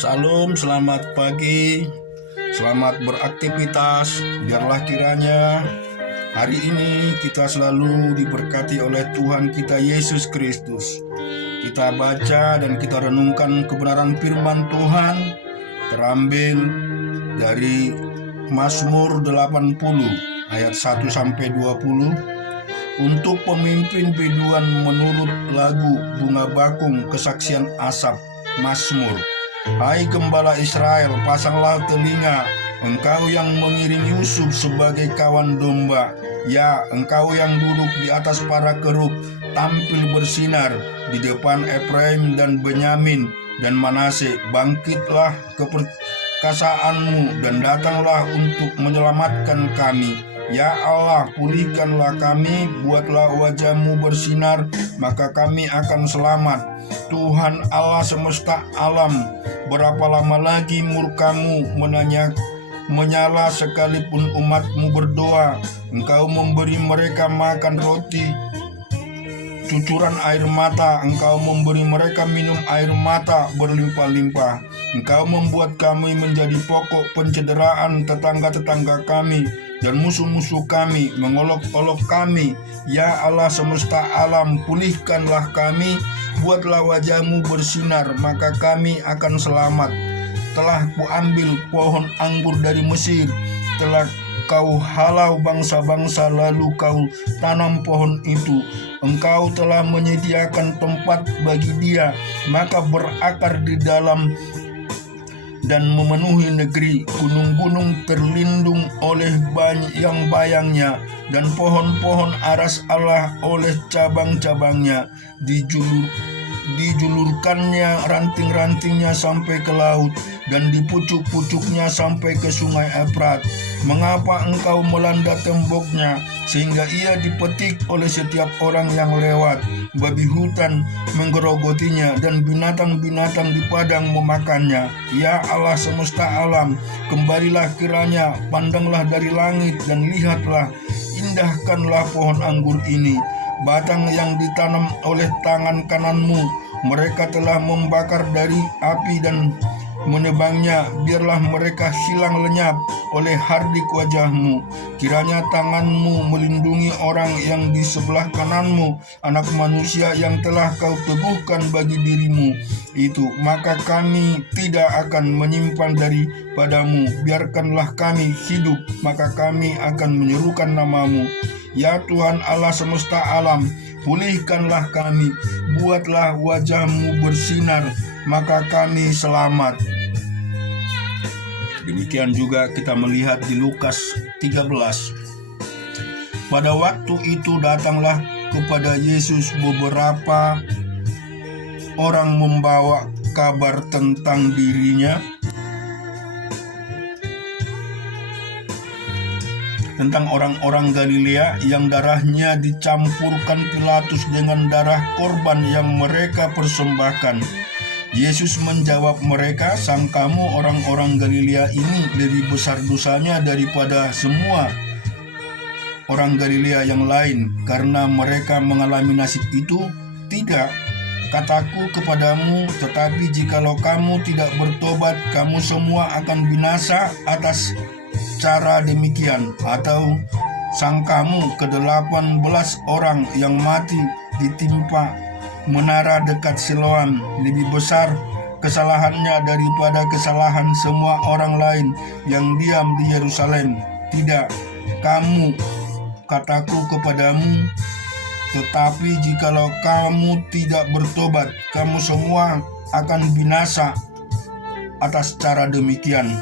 Salam, selamat pagi, selamat beraktivitas. Biarlah kiranya hari ini kita selalu diberkati oleh Tuhan kita Yesus Kristus. Kita baca dan kita renungkan kebenaran firman Tuhan terambil dari Mazmur 80 ayat 1-20. Untuk pemimpin biduan menurut lagu bunga bakung kesaksian Asaf. Mazmur. Hai gembala Israel, pasanglah telinga, engkau yang mengiring Yusuf sebagai kawan domba. Ya, engkau yang duduk di atas para kerub, tampil bersinar di depan Efraim dan Benyamin dan Manase. Bangkitlah keperkasaanmu dan datanglah untuk menyelamatkan kami. Ya Allah, pulihkanlah kami, buatlah wajah-Mu bersinar, maka kami akan selamat. Tuhan Allah semesta alam, berapa lama lagi murka-Mu menyala sekalipun umat-Mu berdoa? Engkau memberi mereka makan roti cucuran air mata, Engkau memberi mereka minum air mata berlimpah-limpah. Engkau membuat kami menjadi pokok pencederaan tetangga-tetangga kami, dan musuh-musuh kami mengolok-olok kami. Ya Allah semesta alam, pulihkanlah kami, buatlah wajah-Mu bersinar, maka kami akan selamat. Telah kuambil pohon anggur dari Mesir, telah Kau halau bangsa-bangsa, lalu Kau tanam pohon itu. Engkau telah menyediakan tempat bagi dia, maka berakar di dalam dan memenuhi negeri. Gunung-gunung terlindung oleh bayang-bayangnya, dan pohon-pohon aras Allah oleh cabang-cabangnya. Dijulurkannya ranting-rantingnya sampai ke laut, dan di pucuk-pucuknya sampai ke sungai Efrat. Mengapa engkau melanda temboknya, sehingga ia dipetik oleh setiap orang yang lewat? Babi hutan menggerogotinya, dan binatang-binatang di padang memakannya. Ya Allah semesta alam, kembalilah kiranya, pandanglah dari langit dan lihatlah, indahkanlah pohon anggur ini, batang yang ditanam oleh tangan kanan-Mu. Mereka telah membakar dari api dan menebangnya, biarlah mereka hilang lenyap oleh hardik wajah-Mu. Kiranya tangan-Mu melindungi orang yang di sebelah kanan-Mu, anak manusia yang telah Kau teguhkan bagi diri-Mu itu. Maka kami tidak akan menyimpan daripada-Mu. Biarkanlah kami hidup, maka kami akan menyerukan nama-Mu. Ya Tuhan Allah semesta alam, pulihkanlah kami, buatlah wajah-Mu bersinar, maka kami selamat. Demikian juga kita melihat di Lukas 13. Pada waktu itu datanglah kepada Yesus beberapa orang membawa kabar tentang dirinya, tentang orang-orang Galilea yang darahnya dicampurkan Pilatus dengan darah korban yang mereka persembahkan. Yesus menjawab mereka, sangkamu orang-orang Galilea ini lebih besar dosanya daripada semua orang Galilea yang lain, karena mereka mengalami nasib itu? Tidak, kataku kepadamu, tetapi jikalau kamu tidak bertobat, kamu semua akan binasa atas cara demikian. Atau sangkamu ke-18 orang yang mati ditimpa menara dekat Siloam lebih besar kesalahannya daripada kesalahan semua orang lain yang diam di Yerusalem? Tidak, kamu, kataku kepadamu, tetapi jikalau kamu tidak bertobat, kamu semua akan binasa atas cara demikian.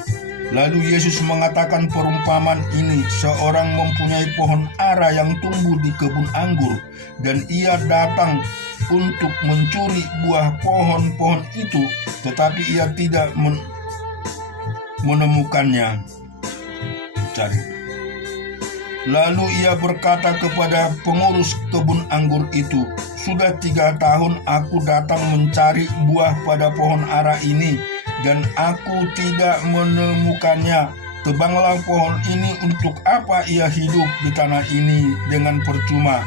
Lalu Yesus mengatakan perumpamaan ini, seorang mempunyai pohon ara yang tumbuh di kebun anggur, dan ia datang untuk mencuri buah pohon-pohon itu, tetapi ia tidak menemukannya. Lalu ia berkata kepada pengurus kebun anggur itu, sudah 3 tahun aku datang mencari buah pada pohon ara ini, dan aku tidak menemukannya. Tebanglah pohon ini, untuk apa ia hidup di tanah ini dengan percuma?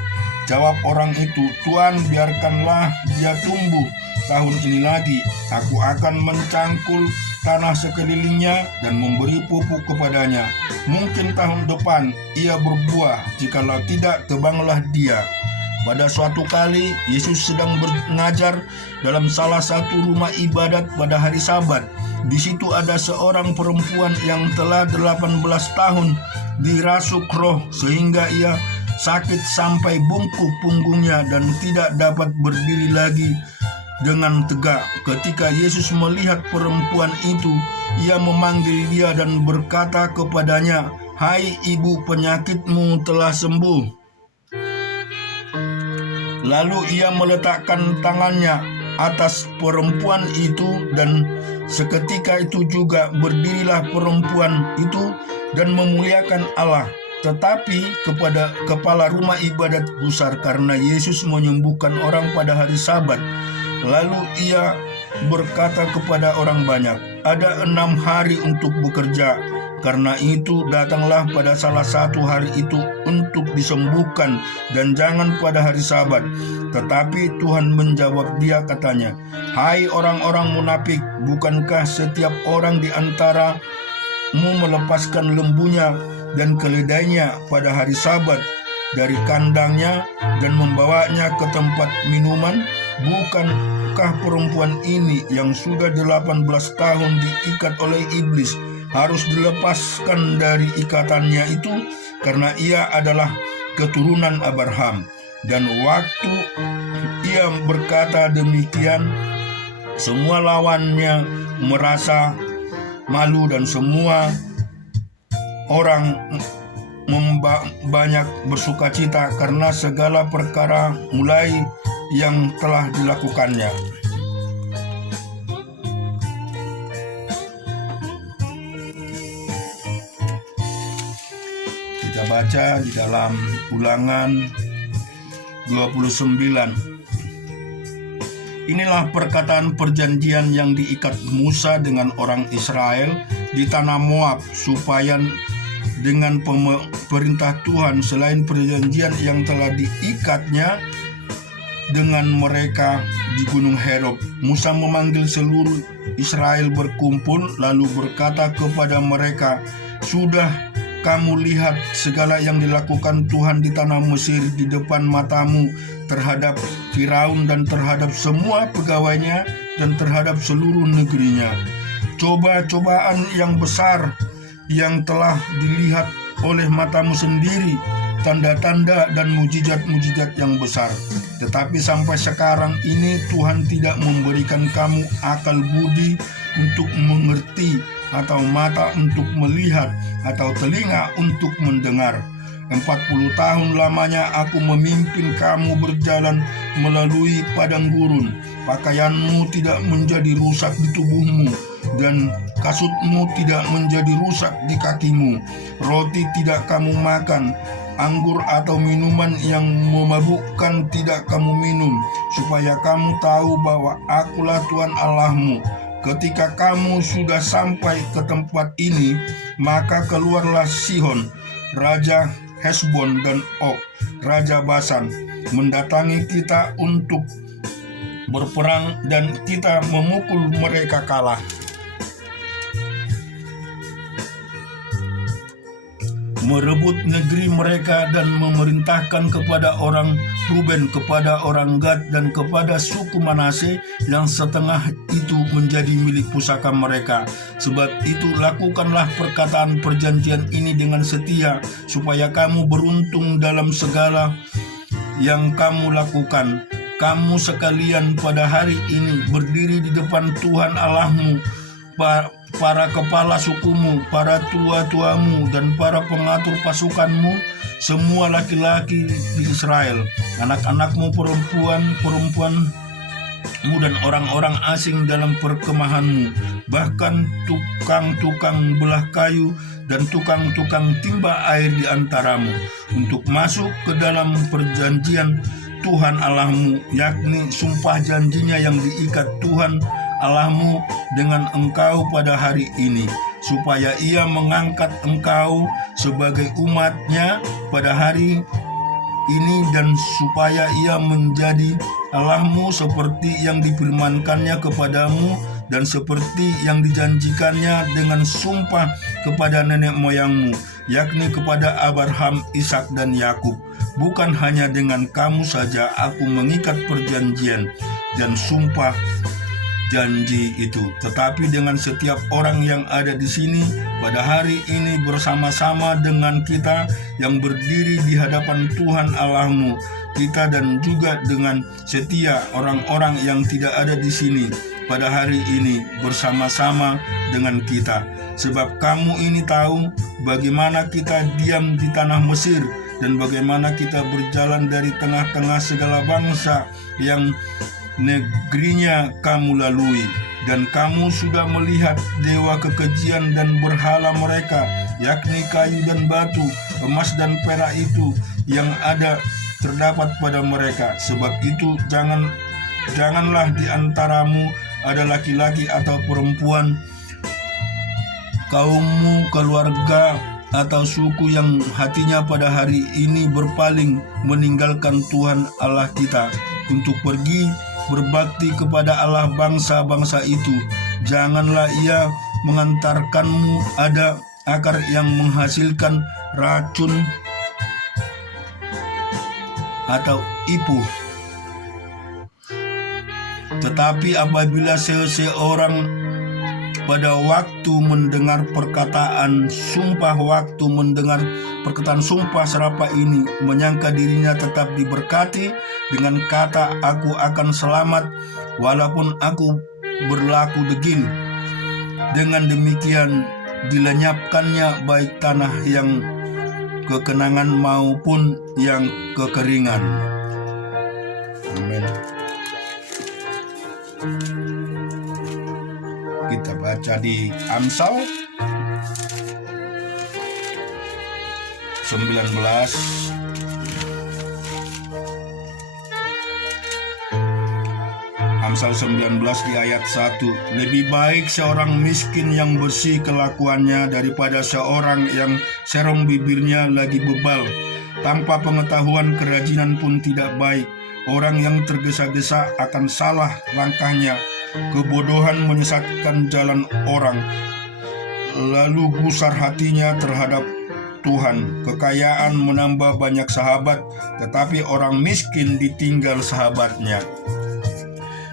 Jawab orang itu, Tuan, biarkanlah dia tumbuh, tahun ini lagi, aku akan mencangkul tanah sekelilingnya dan memberi pupuk kepadanya. Mungkin tahun depan ia berbuah, jikalau tidak, tebanglah dia. Pada suatu kali, Yesus sedang mengajar dalam salah satu rumah ibadat pada hari Sabat. Di situ ada seorang perempuan yang telah 18 tahun dirasuk roh sehingga ia sakit sampai bungkuk punggungnya dan tidak dapat berdiri lagi dengan tegak. Ketika Yesus melihat perempuan itu, ia memanggil dia dan berkata kepadanya, "Hai ibu, penyakitmu telah sembuh." Lalu ia meletakkan tangannya atas perempuan itu dan seketika itu juga berdirilah perempuan itu dan memuliakan Allah. Tetapi kepada kepala rumah ibadat gusar karena Yesus menyembuhkan orang pada hari Sabat. Lalu ia berkata kepada orang banyak, "Ada 6 hari untuk bekerja. Karena itu datanglah pada salah satu hari itu untuk disembuhkan dan jangan pada hari Sabat." Tetapi Tuhan menjawab dia katanya, "Hai orang-orang munafik, bukankah setiap orang di antaramu melepaskan lembunya dan keledainya pada hari Sabat dari kandangnya dan membawanya ke tempat minuman? Bukankah perempuan ini yang sudah 18 tahun diikat oleh iblis harus dilepaskan dari ikatannya itu karena ia adalah keturunan Abraham?" Dan waktu ia berkata demikian, semua lawannya merasa malu dan semua orang banyak bersukacita karena segala perkara mulai yang telah dilakukannya. Kita baca di dalam Ulangan 29. Inilah perkataan perjanjian yang diikat Musa dengan orang Israel di tanah Moab, supaya dengan perintah Tuhan selain perjanjian yang telah diikatnya dengan mereka di Gunung Horeb, Musa memanggil seluruh Israel berkumpul lalu berkata kepada mereka, "Sudah kamu lihat segala yang dilakukan Tuhan di tanah Mesir di depan matamu terhadap Firaun dan terhadap semua pegawainya dan terhadap seluruh negerinya. Coba-cobaan yang besar yang telah dilihat oleh matamu sendiri, tanda-tanda dan mujizat-mujizat yang besar. Tetapi sampai sekarang ini Tuhan tidak memberikan kamu akal budi untuk mengerti, atau mata untuk melihat, atau telinga untuk mendengar. 40 tahun lamanya aku memimpin kamu berjalan melalui padang gurun. Pakaianmu tidak menjadi rusak di tubuhmu, dan kasutmu tidak menjadi rusak di kakimu. Roti tidak kamu makan, anggur atau minuman yang memabukkan tidak kamu minum, supaya kamu tahu bahwa akulah Tuhan Allahmu. Ketika kamu sudah sampai ke tempat ini, maka keluarlah Sihon, raja Hesbon, dan Og, raja Basan, mendatangi kita untuk berperang, dan kita memukul mereka kalah. Merebut negeri mereka dan memerintahkan kepada orang Ruben, kepada orang Gad, dan kepada suku Manase yang setengah itu menjadi milik pusaka mereka. Sebab itu lakukanlah perkataan perjanjian ini dengan setia, supaya kamu beruntung dalam segala yang kamu lakukan. Kamu sekalian pada hari ini berdiri di depan Tuhan Allahmu, para kepala sukumu, para tua-tuamu, dan para pengatur pasukanmu, semua laki-laki di Israel, anak-anakmu, perempuan-perempuanmu, dan orang-orang asing dalam perkemahanmu, bahkan tukang-tukang belah kayu dan tukang-tukang timba air di antaramu, untuk masuk ke dalam perjanjian Tuhan Allahmu, yakni sumpah janjinya yang diikat Tuhan Allahmu dengan engkau pada hari ini, supaya ia mengangkat engkau sebagai umatnya pada hari ini dan supaya ia menjadi Allahmu seperti yang difirmankannya kepadamu dan seperti yang dijanjikannya dengan sumpah kepada nenek moyangmu, yakni kepada Abraham, Ishak dan Yakub. Bukan hanya dengan kamu saja aku mengikat perjanjian dan sumpah janji itu, tetapi dengan setiap orang yang ada di sini pada hari ini bersama-sama dengan kita yang berdiri di hadapan Tuhan Allahmu kita, dan juga dengan setia orang-orang yang tidak ada di sini pada hari ini bersama-sama dengan kita. Sebab kamu ini tahu bagaimana kita diam di tanah Mesir dan bagaimana kita berjalan dari tengah-tengah segala bangsa yang negerinya kamu lalui, dan kamu sudah melihat dewa kekejian dan berhala mereka, yakni kayu dan batu, emas dan perak itu yang ada terdapat pada mereka. Sebab itu janganlah di antaramu ada laki-laki atau perempuan, kaummu, keluarga atau suku yang hatinya pada hari ini berpaling meninggalkan Tuhan Allah kita untuk pergi berbakti kepada Allah bangsa-bangsa itu. Janganlah ia mengantarkanmu ada akar yang menghasilkan racun atau ipuh. Tetapi apabila seseorang pada waktu mendengar perkataan sumpah serapah ini menyangka dirinya tetap diberkati dengan kata aku akan selamat walaupun aku berlaku degil, dengan demikian dilenyapkannya baik tanah yang kekenangan maupun yang kekeringan. Amin. Kita baca di Amsal 19 di ayat 1. Lebih baik seorang miskin yang bersih kelakuannya daripada seorang yang serong bibirnya lagi bebal. Tanpa pengetahuan kerajinan pun tidak baik. Orang yang tergesa-gesa akan salah langkahnya. Kebodohan menyesatkan jalan orang, lalu gusar hatinya terhadap Tuhan. Kekayaan menambah banyak sahabat, tetapi orang miskin ditinggal sahabatnya.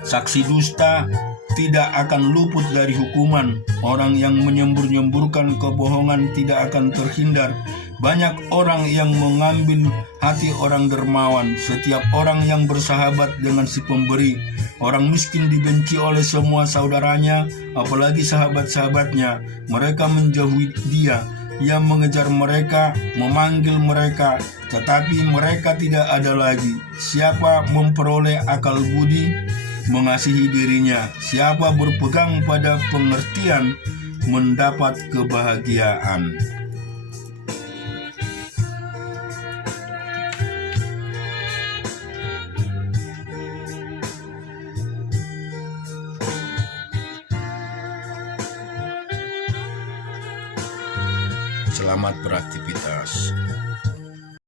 Saksi dusta tidak akan luput dari hukuman. Orang yang menyembur-nyemburkan kebohongan tidak akan terhindar. Banyak orang yang mengambil hati orang dermawan, setiap orang yang bersahabat dengan si pemberi. Orang miskin dibenci oleh semua saudaranya, apalagi sahabat-sahabatnya. Mereka menjauhi dia. Ia mengejar mereka, memanggil mereka, tetapi mereka tidak ada lagi. Siapa memperoleh akal budi, mengasihi dirinya. Siapa berpegang pada pengertian, mendapat kebahagiaan. Selamat beraktivitas.